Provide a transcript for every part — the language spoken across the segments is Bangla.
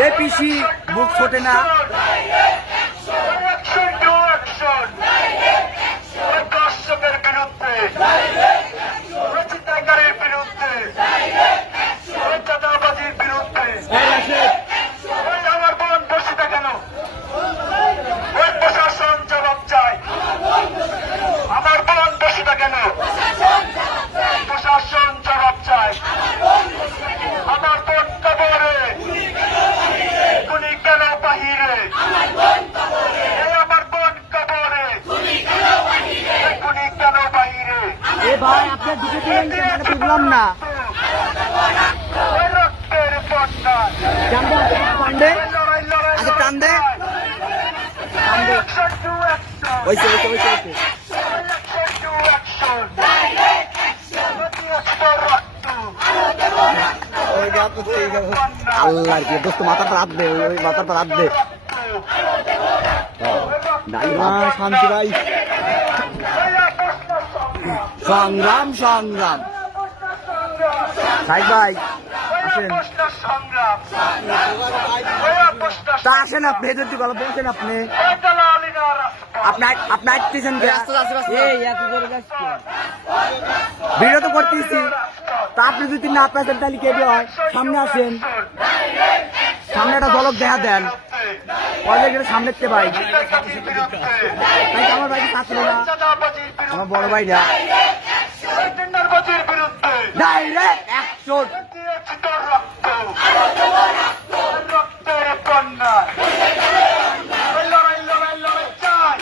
এ পিসি বুক ছোটে না। বিরুদ্ধে বিরুদ্ধে বিরুদ্ধে আমার কেন প্রশাসন চাই আমার কেন প্রশাসন জবাব চাই আমার বোন কবরে তুমি কেন বাহিরে এই আমার বোন কবরে তুমি কেন বাহিরে এ ভাই আপনার দুটো দিলেন কেন এটা বুঝলাম না ওই রক্তের বন্যা জানব পান্ডে লড়াই লড়াই আচ্ছা, টান দে। Action to action! ওইসে ওইসে ওইসে ওইসে Action to action! রক্ত রক্ত আল্লাহ কি দোস্ত মাথাটা রাত দে ওই মাথাটা রাত দে না শান্তি ভাই সংগ্রাম সংগ্রাম। সাইদ ভাই আসেন। তা আসেন আপনি এদের দিকে গল্প বলছেন আপনি। আপনি আপনি আসতেছেন এই এত ভিডিও তো করতেছি। তা আপনি যদি না পেতেন তাহলে কে দিয়ে হয়? সামনে আসেন। সামনে একটা ঝলক দেখা দেন। কলেজে গেলে সামনে থেকে ভাই তো আমার ভাই ছাত্র না। আমার বড় ভাইরা। টেন্ডারবাজির বিরুদ্ধে। ডাইরেক্ট অ্যাকশন রক্ত। রক্তের চাই। লড়াই লড়াই লড়াই চাই।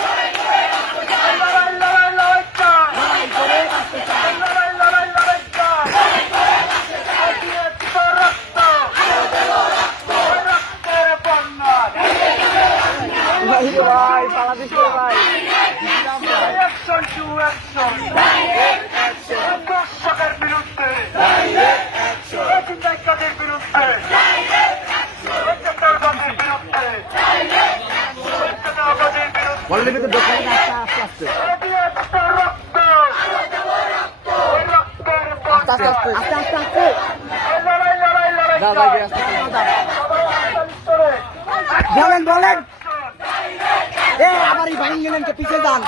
বলের ভিতরে দোকানে আস্তে আস্তে আস্তে আস্তে? আস্তে আস্তে আস্তে। আস্তে আস্তে আস্তে। আস্তে বলেন বলেন। এ আবার এই ভাঙি গেলেন তো পিছিয়ে যান।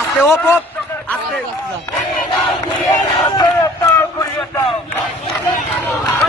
আস্তে ওপ ওপ। আস্তে। আমার